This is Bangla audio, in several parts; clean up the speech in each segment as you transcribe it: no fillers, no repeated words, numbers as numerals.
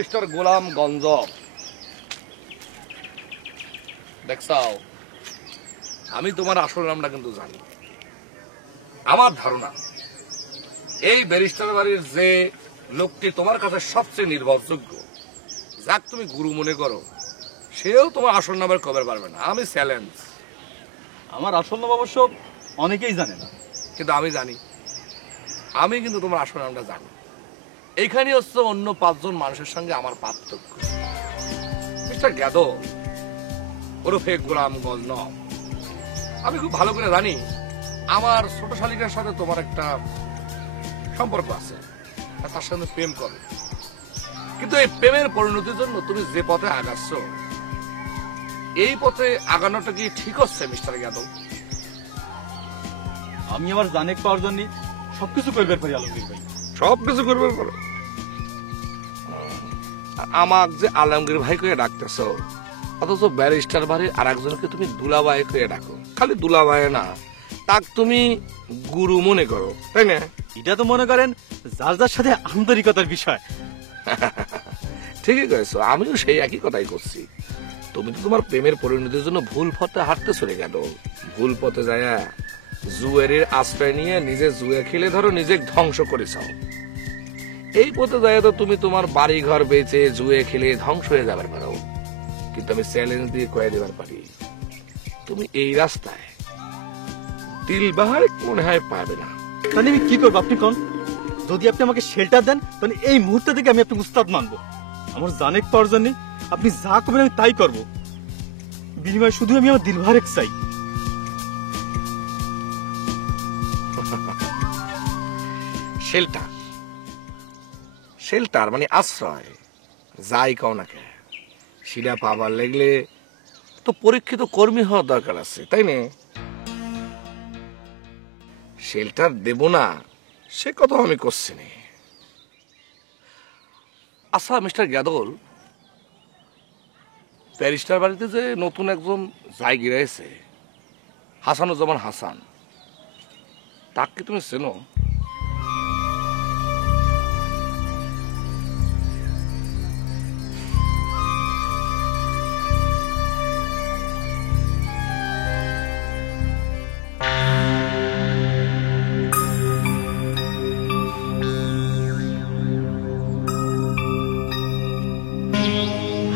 মিস্টার গোলাম গঞ্জ, দেখছাও আমি তোমার আসল নামটা কিন্তু জানি। আমার ধারণা এই ব্যারিস্টার বাড়ির যে লোকটি তোমার কাছে সবচেয়ে নির্ভরযোগ্য, যাক তুমি গুরু মনে করো, সেও তোমার আসল নামের খবর পারবে না। আমি চ্যালেঞ্জ। আমার আসল নাম অবশ্য অনেকেই জানে না, কিন্তু আমি জানি। আমি কিন্তু তোমার আসল নামটা জানি। এইখানে হচ্ছে অন্য 5 জন মানুষের সঙ্গে আমার পার্থক্য। মিস্টার যাদব ওরফে গোলাম গঞ্জ, আমি খুব ভালো করে জানি আমার ছোট শালিকার সাথে তোমার একটা সম্পর্ক আছে, তার সঙ্গে প্রেম করো। কিন্তু এই প্রেমের পরিণতির জন্য তুমি যে পথে আগাচ্ছ, এই পথে আগানোটা কি ঠিক হচ্ছে মিস্টার যাদব? আমি আমার জানেক পাওয়ার জন্য সবকিছু করবার পারি আলমগীর ভাই। সবকিছু করবে পারো? আমাক যে আলমগীর ভাই করে ডাকতেছ, অথচ ব্যারিস্টার বাড়ির আর একজনকে তুমি দুলাভাই করে ডাকো। খালি দুলাভাই না, তাক তুমি গুরু মনে করো, তাই না? এটা তো মনে করেন যার যার সাথে আন্তরিকতার বিষয়। ঠিকই কয়েছো, আমিও সেই একই কথাই করছি। তুমি তো তোমার প্রেমের পরিণতির জন্য ভুল পথে হাঁটতে চলে গেল। ভুল পথে যায় জুয়ারের আশ্রয় নিয়ে নিজে জুয়া খেলে ধরো নিজে ধ্বংস করেছ। এই পথে যায় তো তুমি তোমার বাড়ি ঘর বেচে জুয়ে খেলে ধ্বংস হয়ে যাবার পারো। কিন্তু আমি চ্যালেঞ্জ দিয়ে কয়ে দেবার পারি, তুমি এই রাস্তায় তিল বাহার মনে হয় পাবে না। তাহলে আমি কি করবো আপনি কোন? যদি আপনি আমাকে শেল্টার দেন তাহলে এই মুহূর্তে থেকে আমি আপনাকে উস্তাদ মানবো। আমার জানেক পাওয়ার জন্য আপনি যা করবেন আমি তাই করবো। বিনিময়ে শুধু আমি আমার দিলভারেক চাই। শেল্টার, শেল্টার মানে আশ্রয়। যাই কও না কে, সেটা পাবার লাগলে তো পরীক্ষিত কর্মী হওয়ার দরকার আছে, তাই না? শেল্টার দেব না সে কথা আমি করছি না। আচ্ছা মিস্টার গ্যাদল, ব্যারিস্টার বাড়িতে যে নতুন একজন জায়গি রয়েছে, হাসানুজ্জামান হাসান, তাকে কি তুমি চেনো?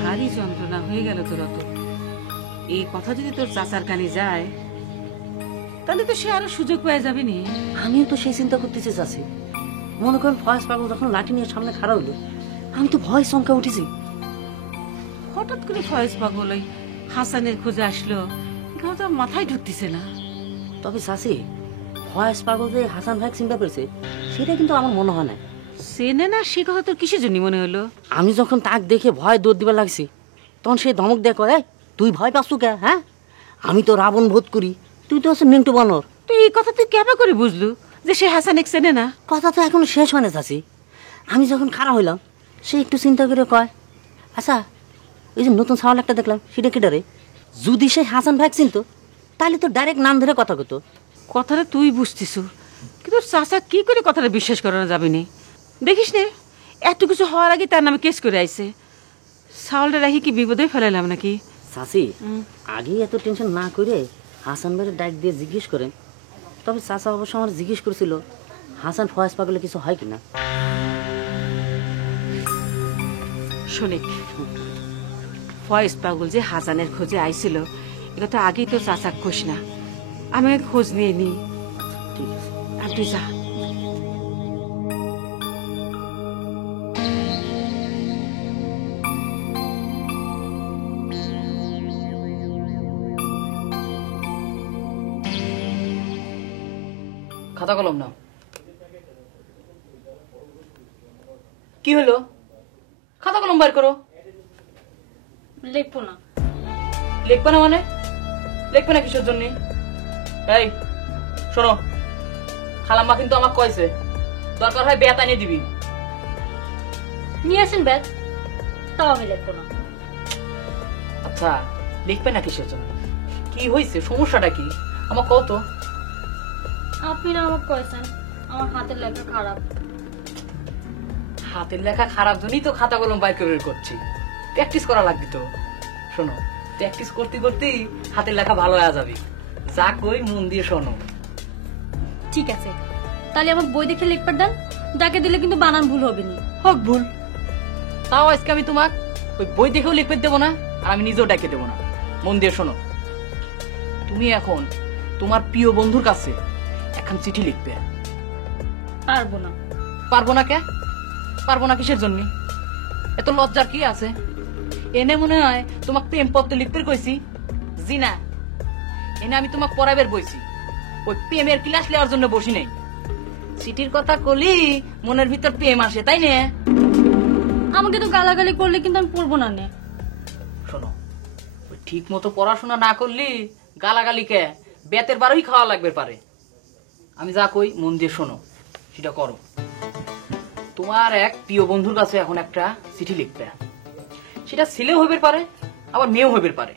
ভারী যন্ত্রণা হয়ে গেল তোর। অত এই কথা যদি তোর চাচার কানে যায়, তাহলে তো সে আরো সুযোগ পেয়ে যাবে নি। আমিও তো সেই চিন্তা করতেছি চাচি। মনে করেন ফয়েজ পাগল যখন লাঠি নিয়ে সামনে খাড়া হইলো, আমি তো ভয় চমকা উঠেছি। হঠাৎ করে ফয়েজ পাগল ওই হাসানের খোঁজে আসলো, এগুলো তো মাথায় ঢুকতেছে না। তবে চাচি, ফয়েজ পাগল যে হাসান ভাই চিন্তা করেছে সেটা কিন্তু আমার মনে হয় না। চেনে না সে কথা তোর কিসের জন্য মনে হলো? আমি যখন তাক দেখে ভয় দৌড় দিবার লাগছি, তখন সে ধমক দেয় কয়, তুই ভয় পাচ্ছু কে? হ্যাঁ, আমি তো রাবণ বোধ করি, তুই তো হচ্ছে মিন্টু বানর। তুই এই কথা তুই কেমন করে বুঝলু যে সে হাসানেক চেনে না? কথা তো এখনো শেষ হয় না চাচি। আমি যখন খাড়া হইলাম, সে একটু চিন্তা করে কয়, আচ্ছা ওই যে নতুন ছাওয়াল একটা দেখলাম, সেটা কেটে রে? যদি সে হাসান ভাই চিনতো তাহলে তো ডাইরেক্ট নাম ধরে কথা কতো। কথাটা তুই বুঝতিস, কিন্তু চাচা কি করে কথাটা বিশ্বাস করানো যাবে নি? দেখিস নে, এত কিছু হওয়ার আগে তার নামে কেস করে আইছে। ছাওয়ালটা রাখি কি বিপদে ফেলাইলাম নাকি? চাচি, আগেই এত টেনশন না করে হাসান ভাইয়ের ডাক দিয়ে জিজ্ঞেস করেন। তবে চাচা অবশ্য আমার জিজ্ঞেস করেছিল হাসান ফয়েজ পাগলে কিছু হয় কিনা। শোনে, ফয়েজ পাগল যে হাসানের খোঁজে আইছিল, এটা আগেই তো চাচা খোঁজ না, আমি খোঁজ নিয়ে নি। ঠিক আছে, আপনি যা। খাতা কলম নাও। কি হলো? খাতা কলম বার করো। লিখবো না। লিখবে না মানে? লিখবে না কিসের জন্য? এই শোনো, খালাম্মা কিন্তু আমাকে কইছে দরকার হয় বেত এনে দিবি। নিয়ে আসেন ব্যাগ, তাও আমি লিখবো না। আচ্ছা, লিখবে না কিসের জন্য? কি হয়েছে, সমস্যাটা কি আমার কত? আপনি না আমাকে কয়েছেন আমার হাতের লেখা খারাপ। হাতের লেখা খারাপ জন্যই তো খাতা কলম বাইর করে বের করছি। প্র্যাকটিস করা লাগবে তো। শোনো, প্র্যাকটিস করতে করতেই হাতের লেখা ভালো হয়ে যাবে। যা কই মন দিয়ে শোনো। ঠিক আছে, তাহলে আমার বই দেখে লিখবার দেন, ডাকে দিলে কিন্তু বানান ভুল হবে না। হোক ভুল, তাও আজকে আমি তোমাক ওই বই দেখেও লিখতে দেবো না, আর আমি নিজেও ডাকে দেবো না। মন দিয়ে শোনো, তুমি এখন তোমার প্রিয় বন্ধুর কাছে এখন চিঠি লিখবে। পারবো না। পারবো না কে? পারবো না কিসের জন্য? এত লজ্জার কি আছে? এনে মনে হয় তোমাকে প্রেম পত্র লিখতে কইছি? জি না, এনে আমি তোমাকে পড়াবের বইছি। ওই প্রেমের ক্লাস নেওয়ার জন্য বসি নেই। চিঠির কথা কলি মনের ভিতর প্রেম আসে, তাই না? আমাকে তো গালাগালি করলে কিন্তু আমি পড়বো না নে। শোনো, ওই ঠিক মতো পড়াশোনা না করলি গালাগালি কে বেতের বারোই খাওয়া লাগবে পারে। আমি যা কই মন দিয়ে শোনো, সেটা করো। তোমার এক প্রিয় বন্ধুর কাছে এখন একটা চিঠি লিখবে। সেটা ছেলেও হইবে পারে, আবার মেয়েও হইবে পারে।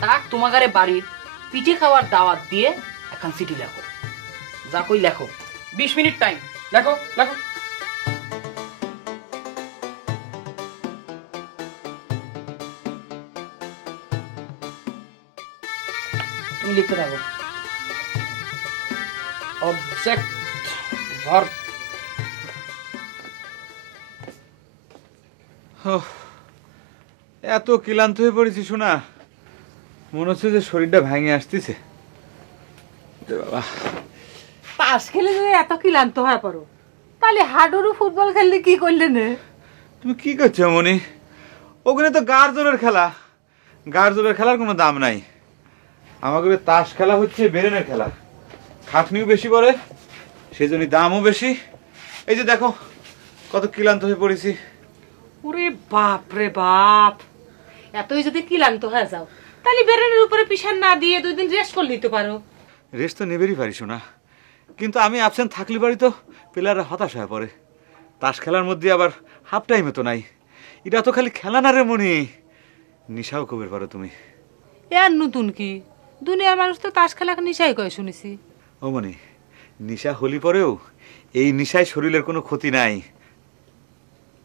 তাক তোমাগারে বাড়ির পিঠে খাওয়ার দাওয়াত দিয়ে এখন চিঠি লেখো। যা কই লেখো, 20 মিনিট টাইম। লেখো লেখো। তুমি লিখতে থাকো। Object verb. এত ক্লান্ত হয়ে পড়েছি শোনা, মনে হচ্ছে যে শরীরটা ভেঙে আসতেছে। বাবা, তাস খেলে যদি এত ক্লান্ত হয়ে পড়ো, তাহলে হাডুডু ফুটবল খেললে কি করলে নে? তুমি কি করছো মনি? ওখানে তো গার জোরের খেলা। গার জোরের খেলার কোনো দাম নাই। আমাদের তাস খেলা হচ্ছে বেরেনের খেলা। খাটনিও বেশি পড়ে, সেই জন্য দামও বেশি। এই যে দেখো কত ক্লান্ত হয়ে পড়েছি। ওরে বাপ রে বাপ, এতই যদি ক্লান্ত হয়ে যাও তাহলে বেরেনের উপরে পিছান না দিয়ে 2 দিন রেস্ট করে নিতে পারো। রেস্ট তো নেবেরই পারি শোনা, কিন্তু আমি অ্যাবসেন্ট থাকলে পারি তো প্লেয়াররা হতাশ হয়ে পড়ে। তাস খেলার মধ্যে আবার হাফ টাইমে তো নাই। এটা তো খালি খেলা না রে মনি, নিশাও কবের পারো তুমি। এ আর নতুন কি, দুনিয়ার মানুষ তো তাস খেলা নিশাই কয় শুনেছি। ও মনি, নিশা হলি পরেও এই নিশায় শরীরের কোনো ক্ষতি নাই।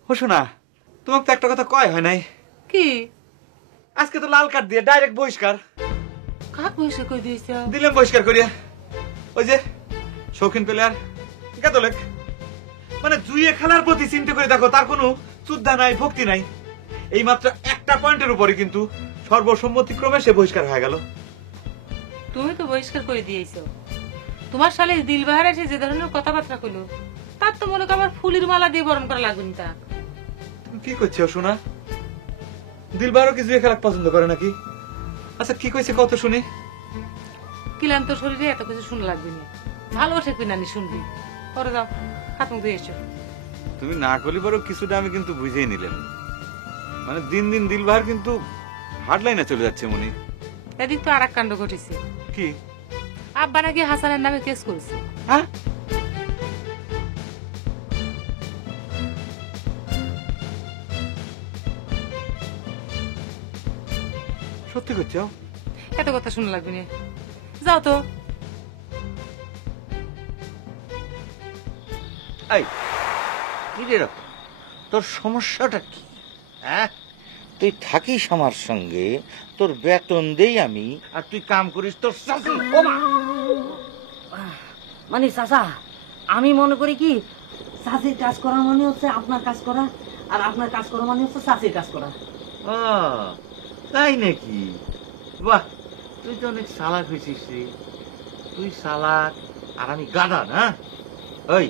ও শোনা, তোমাকে তো একটা কথা কয় হয় নাই? কি? আজকে তো লাল কার্ড দিয়ে ডাইরেক্ট বহিষ্কার কাক বসে কই দিয়েছ? দিলাম, বহিষ্কার করিয়া। ওই যে শৌখিন প্লেয়ার ক্যাথলিক, মানে জুয়ে খেলার প্রতি চিন্তা করে দেখো, তার কোনো শ্রদ্ধা নাই, ভক্তি নাই। এই মাত্র একটা পয়েন্টের উপরে কিন্তু সর্বসম্মতিক্রমে সে বহিষ্কার হয়ে গেল। তুমি তো বহিষ্কার করে দিয়েছো। তোমার সালে দিলবাহার এসে যে ধরনের কথাবার্তা কইলো, তার তো মনে কর আমার ফুলের মালা দিয়ে বরণ করা লাগবে তা। তুমি কি করছো শোনা? দিলবারও কি জুয়ে খেলা পছন্দ করে নাকি? আচ্ছা কি কইছে কত শুনি। ক্লান্ত শরীরে এত কিছু শুনে লাগবে না, ভালোবাসে কিনা নি শুনবি। পরে যাও, হাত মুখ ধুয়ে এসো। তুমি না করলি বড় কিছুটা আমি কিন্তু বুঝেই নিলাম। মানে দিন দিন দিলবাহার কিন্তু হার্ড লাইনে চলে যাচ্ছে মনি। এদিক তো আর এক কাণ্ড ঘটেছে। কি? আব্বা নাকি হাসানের নামে কেস করেছে। হ্যাঁ, সত্যি করছো? এত কথা শুনে লাগবে না, যাও তো। এই কি রে রকম, তোর সমস্যাটা কি? হ্যাঁ, তুই থাকিস আমার সঙ্গে, তোর বেতন দেই আমি, আর তুই কাম করিস তোর শাশি। মানে চাচা, আমি মনে করি কি চাষির কাজ করা মানে হচ্ছে আপনার কাজ করা, আর আপনার কাজ করা মানে হচ্ছে চাষির কাজ করা। ও তাই নাকি? বাহ, তুই তো অনেক চালাক হয়েছিস রে। তুই চালাক আর আমি গাধা না? ওই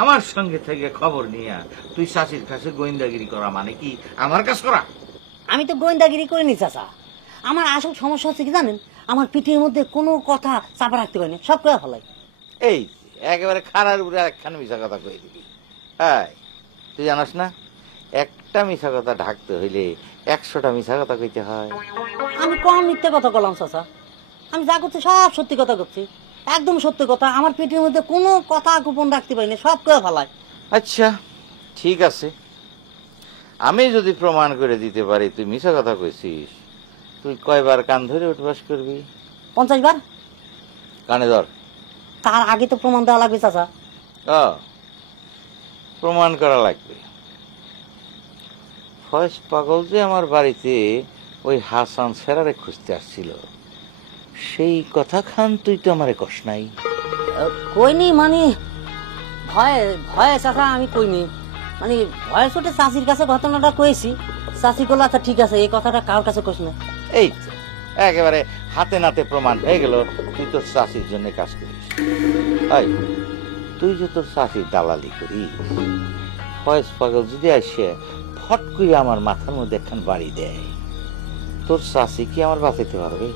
আমার সঙ্গে থেকে খবর নিয়ে তুই শাশির কাছে গোয়েন্দাগিরি করা মানে কি আমার কাজ করা? আমি তো গোয়েন্দাগিরি করিনি চাচা। আমার আসল সমস্যা হচ্ছে কি জানেন, আমার পিঠের মধ্যে কোনো কথা চাপা রাখতে পারিনি, সব করে ফেলাই। এই একেবারে খারার উপরে একখান মিশা কথা কয়ে দিবি। হ্যাঁ, তুই জানাস না একটা মিশা কথা ঢাকতে হইলে 100টা মিশা কথা কইতে হয়। আমি কম মিথ্যে কথা বললাম চাচা, আমি যা করছি সব সত্যি কথা করছি, একদম সত্যি কথা। আমার পিঠের মধ্যে কোনো কথা গোপন রাখতে পারিনি, সব করে ফেলাই। আচ্ছা ঠিক আছে, আমি যদি প্রমাণ করে দিতে পারি তুই মিশা কথা কইছিস, তুই কয়বার কান ধরে উঠবাস করবি? 50 বার। কানে ধর। তার আগে তো প্রমাণ দেওয়া লাগবে চাচা। ও প্রমাণ করা লাগবে। ফয়েজ পাগল যে আমার বাড়িতে ওই হাসান সেরারে খুঁজতে আসছিল, সেই কথা খান তুই তো আমারে কস নাই। কইনি মানে ভয়ে ভয়ে চাচা আমি কইনি, মানে ভয়ের ছোটে চাষির কাছে ঘটনাটা কয়েছি। চাষি করলো আচ্ছা ঠিক আছে, এই কথাটা কারোর কাছে কইস না। এই তো, একেবারে হাতে নাতে প্রমাণ হয়ে গেল তুই তোর চাষির জন্য কাজ করিস। এই, তুই যে তোর চাষির দালালি করিস, ফয়েজ পাগল যদি আসে ফট করে আমার মাথার মধ্যে একখান বাড়ি দেয়, তোর চাষি কি আমার বাঁচাইতে পারবে?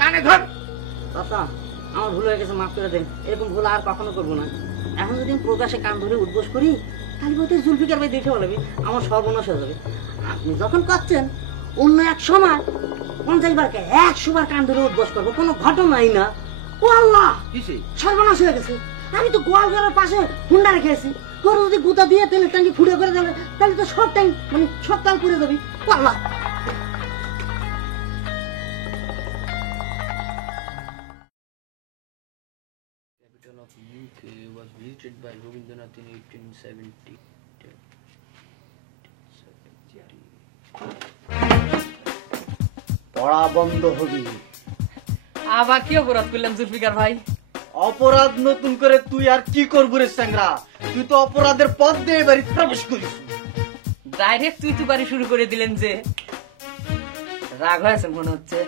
কানে ধর। চাচা আমার ভুল হয়ে গেছে, মাফ করে দেন। এরকম ভুল আর কখনো করবো না। এখন যদি আমি প্রকাশে কান ধরে উদ্বোস করি তাহলে বলতে জুলফিকার ভাই দেখে বলবি আমার সর্বনাশ হয়ে যাবে। আপনি যখন করছেন অন্য এক সময় 50 বারকে 100 বার কান ধরে উদ্বোস করবো, কোনো ঘটনাই না। ও আল্লাহ, সর্বনাশ হয়ে গেছে। আমি তো গোয়াল ঘরের পাশে হুন্ডা রেখেছি, তোর যদি গুতা দিয়ে তেলের ট্যাঙ্কি ফুড়ে করে যাবে তাহলে তো সব ট্যাঙ্ক মানে সব তাল পুড়ে যাবি। ও আল্লাহ, Capital of UK was visited by Rabindranath in 1870. পড়া বন্ধ হবি। আবার কি অপরাধ করলাম জুলফিকার ভাই? অপরাধ নতুন করে তুই আর কি করবি রে স্যাংরা? তুই তো অপরাধের পথ দিয়ে বাড়ি প্রবেশ করিস। ডাইরেক্ট তুই বাড়ি শুরু করে দিলেন যে, রাগ হয়েছে মনে হচ্ছে।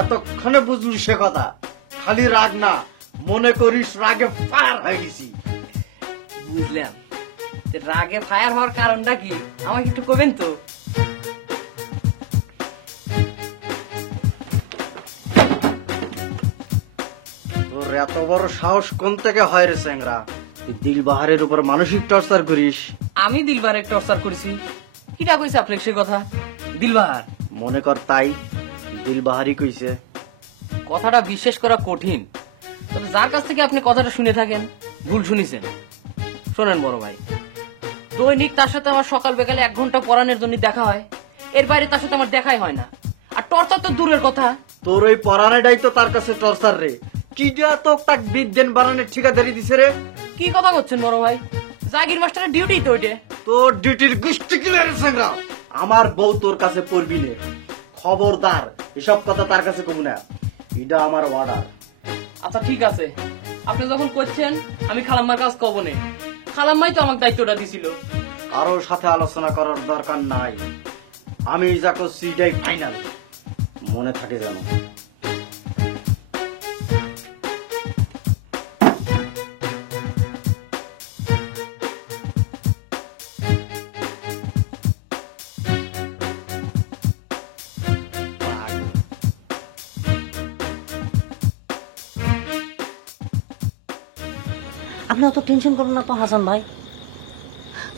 এতক্ষণে বুঝলি সে কথা? খালি রাগ না, মনে করিস রাগে ফায়ার হয়ে গেছি। বুঝলাম, রাগে ফায়ার হওয়ার কারণটা কি আমাকে একটু কবেন তো? তোর এত বড় সাহস কোন থেকে হয় রে স্যাংরা? তুই দিলবাহারের উপর মানসিক টর্চার করিস। আমি দিলবারের টর্চার করেছি? কিটা কইছে আপনাকে সে কথা? দিলবাহার মনে কর তাই, দিলবাহারই কইছে। কথাটা বিশ্বাস করা কঠিন, তবে যার কাছ থেকে আপনি কথাটা শুনে থাকেন ভুল শুনেছেন। শোনেন বড় ভাই, দৈনিক তার সাথে আমার সকাল বিকালে 1 ঘন্টা পড়ানোর জন্য দেখা হয়, এর বাইরে তার সাথে আমার দেখাই হয় না। আর টর্চার তো দূরের কথা। তোর ওই পড়ানোটাই তো তার কাছে টর্চার রে। কিটা তো তাক বিদ্যেন বানানোর ঠিকাদারি দিছে রে। কি কথা করছেন বড় ভাই? জাগির মাস্টারের ডিউটি তো ওইটা। তোর ডিউটির গুষ্টি কিলার সংগ্রাম। আমার বউ তোর কাছে পড়বি নে, খবরদার এসব কথা তার কাছে কমু না। এটা আমার অর্ডার। আচ্ছা ঠিক আছে, আপনি যখন করছেন আমি খালাম্মার কাজ কব নে। খালাম্মাই তো আমাকে দায়িত্বটা দিছিল। কারোর সাথে আলোচনা করার দরকার নাই, আমি যা করছি এটাই ফাইনাল, মনে থাকে জানো। আপনি অত টেনশন করুন না তো হাসান ভাই।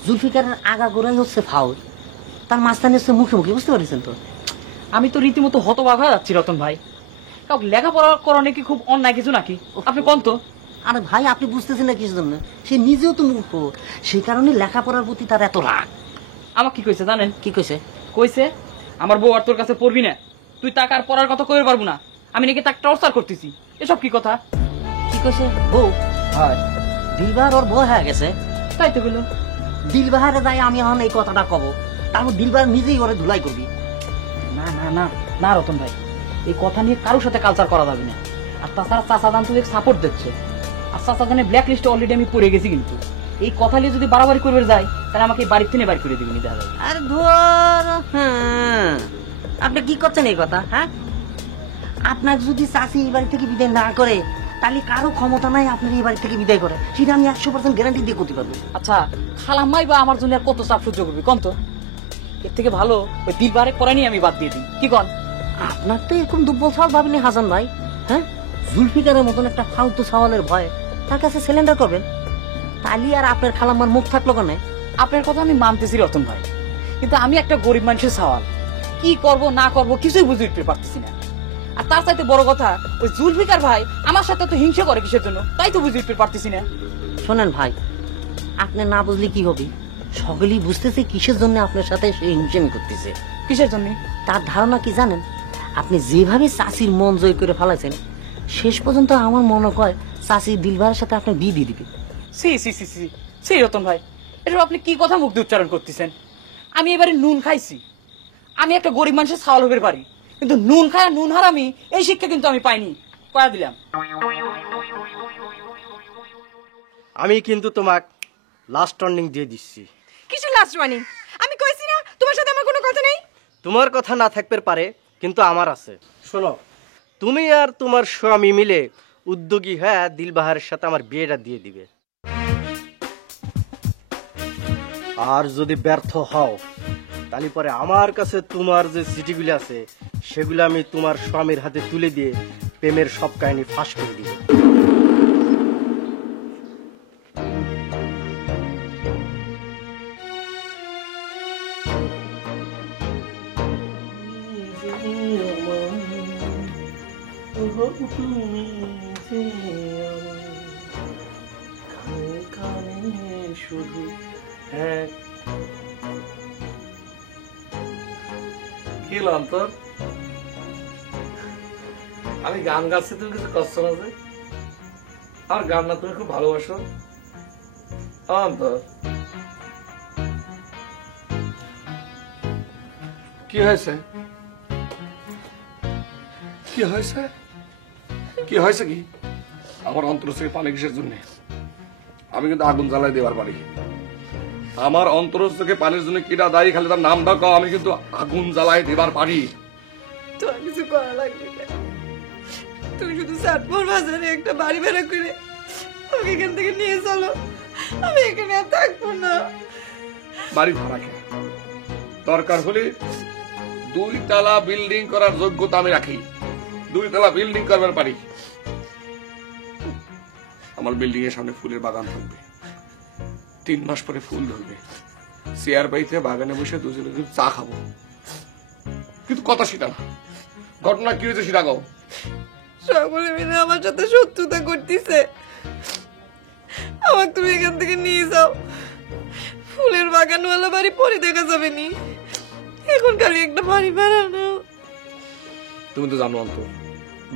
জুলফিকারের আগা গোড়াই হচ্ছে ফাউল, তার মাঝখানে হচ্ছে মুখোমুখি, বুঝতে পারছেন তো? আমি তো রীতিমতো হতবাক হয়ে যাচ্ছি রতন ভাই। কাউকে লেখাপড়া করানো কি খুব অন্যায় কিছু নাকি? আপনি কোন তো? আরে ভাই আপনি বুঝতেছেন না কিছু জন্য, সে নিজেও তো মূর্খ, সেই কারণে লেখাপড়ার প্রতি তার এত রাগ। আমাকে কি কইছে জানেন? কি কইছে? কইছে আমার বউ আর তোর কাছে পড়বি না, তুই তাকে আর পড়ার কথা কইতে পারবো না, আমি নাকি তাকে টর্চার করতেছি। এসব কি কথা? কি কইছে? বউ? হয় দিলবাহার ওর বউ হয়ে গেছে। তাই তো বললো। দিলবাহারে যাই আমি এখন এই কথাটা কব, তারপর দিলবাহার নিজেই ওরে ধুলাই করবি। না না না না রতন ভাই, এই কথা নিয়ে কারোর সাথে কালচার করা যাবে না। আর তাছাড়া চাচাদান তুই সাপোর্ট দিচ্ছে, আর চাচাদানের ব্ল্যাক লিস্টে অলরেডি আমি পড়ে গেছি। কিন্তু এই কথা নিয়ে যদি বাড়াবাড়ি করবে যাই তাহলে আমাকে বাড়ির থেকে বাড়ি করে দিবি দেখা যাবে। আরে ধর, হ্যাঁ আপনি কি করছেন এই কথা? হ্যাঁ, আপনার যদি চাষি এই বাড়ি থেকে বিদায় না করে তাহলে কারো ক্ষমতা নাই আপনার এই বাড়ি থেকে বিদায় করে, সেটা আমি 100% গ্যারান্টি দিয়ে করতে পারবো। আচ্ছা খালাম্মাই বা আমার জন্য আর কত চাপ সহ্য করবি কম তো? এর থেকে ভালো ওই দিলবারে পড়া নিয়ে আমি বাদ দিয়ে দিই, কি কন? আপনার তো এরকম দুর্বল সওয়াল ভাবিনি হাসান ভাই। হ্যাঁ, জুলফিকারের মতন একটা ফালতু সওয়ালের ভয়ে তার কাছে সিলিন্ডার করবেন, তাহলে আর আপনার খালাম্মার মুখ থাকলো কেন? আপনার কথা আমি মানতেছি রতন ভাই, কিন্তু আমি একটা গরিব মানুষের সওয়াল, কি করব না করব কিছুই বুঝে উঠতে পারতেছি না। আর তার চাইতে বড় কথা ওই জুলফিকার ভাই আমার সাথে তো হিংসা করে কিসের জন্য, তাই তো বুঝে উঠতে পারতেছি না। শোনেন ভাই, আপনি না বুঝলে কি হবে, সকলেই বুঝতেছে কিসের জন্য আপনার সাথে সে হিংসামি করতেছে। কিসের জন্য? তার ধারণা কি জানেন? আপনি যেভাবে চাষির মন জয় করে ফেলাইছেন, শেষ পর্যন্ত আমার মনে হয় চাষি দিলবারের সাথে আপনার বিয়ে দিয়ে দিবে। সি সি সি সি সি রতন ভাই, এটা আপনি কি কথা মুখ দিয়ে উচ্চারণ করতেছেন? আমি এবারে নুন খাইছি, আমি একটা গরিব মানুষের ছাওয়াল হতে পারি, কিন্তু নুন খায় নুন হারামি এই শিক্ষা কিন্তু আমি পাইনি। কয়া দিলাম। আমি কিন্তু তোমাক লাস্ট ওয়ার্নিং দিয়ে দিচ্ছি। কিছু লাস্ট ওয়ার্নিং? আমি কইছি না তোমার সাথে আমার কোনো কথা নেই। তোমার কথা না থাকতে পারে, কিন্তু আমার আছে। শোনো, তুমি আর তোমার স্বামী মিলে উদ্যোগী হয়ে দিলবাহারের সাথে আমার বিয়েটা দিয়ে দিবে। আর যদি ব্যর্থ হও, তাহলে পরে আমার কাছে তোমার যে চিঠিগুলো আছে সেগুলো আমি তোমার স্বামীর হাতে তুলে দিয়ে প্রেমের সব কাহিনী ফাঁস করে দিব। শুধু কি হলো অন্তর? আমি গান গাচ্ছি, তুমি কিছু কষ্ট না যে? আর গান না তুমি খুব ভালোবাসো অন্তর? কি হয়েছে? কি হয়েছে? কি হয়েছে? কি আমার অন্তর থেকে পানি কিসের জন্য? আমি কিন্তু আগুন জ্বালাই দেবার পারি। আমার অন্তর থেকে পানির জন্য কিটা দায়ী, খালি তার নামটা কও, আমি কিন্তু আগুন জ্বালাই দেবার পারি। তোমার কিছু করা লাগবে না। তুমি শুধু সাতপুর বাজারে একটা বাড়ি ভাড়া করে ওকে এখান থেকে নিয়ে চলো। আমি এখানে আর থাকবো না। বাড়ি ভাড়া কে? দরকার হলে 2 তলা বিল্ডিং করার যোগ্যতা আমি রাখি। 2 তলা বিল্ডিং করবার পারি। আমার বিল্ডিং এর সামনে ফুলের বাগান থাকবে, 3 মাস পরে ফুল ধরবে, চেয়ার বাইতে বাগানে বসে দুজনে চা খাবো। কিন্তু কথা সেটা না, ঘটনা কি হয়েছে সেটা কও। সকলে মিলে আমার সাথে শত্রুতা করতেছে। আমাকে তুমি এখান থেকে নিয়ে যাও। ফুলের বাগানওয়ালা বাড়ি পরে দেখা যাবে নি, এখন খালি একটা বাড়ি ভাড়া নাও। তুমি তো জানো অন্তর,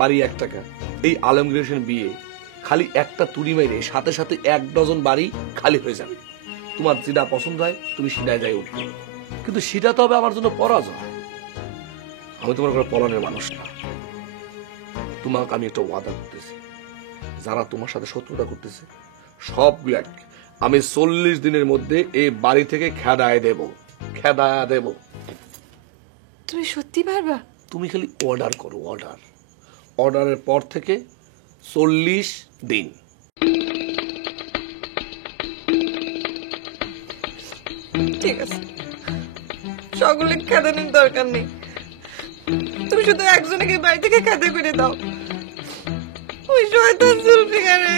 বাড়ি 1 টাকা। এই আলমগীর বিয়ে খালি একটা তুড়ি মেরে সাথে সাথে 1 ডজন বাড়ি খালি হয়ে যাবে। তোমার যেটা পছন্দ হয় তুমি সেটাই যাই উঠবে, কিন্তু সেটা তো হবে আমার জন্য পরাজয়। আমি তোমার কোনো পলানের মানুষ না। তোমাকে আমি একটা ওয়াদা করতেছি, যারা তোমার সাথে শত্রুতা করতেছে সবগুলো আমি 40 দিনের মধ্যে এই বাড়ি থেকে খেদায় দেব। খেদায় দেব। তুমি সত্যি পারবা? তুমি খালি অর্ডার করো, অর্ডার। অর্ডারের পর থেকে 40 দিন। ঠিক আছে, সকলে খেদানোর দরকার নেই। তুমি শুধু একজনকে বাড়ি থেকে খেদা করে দাও। ওই শয়তান জুলফিকারে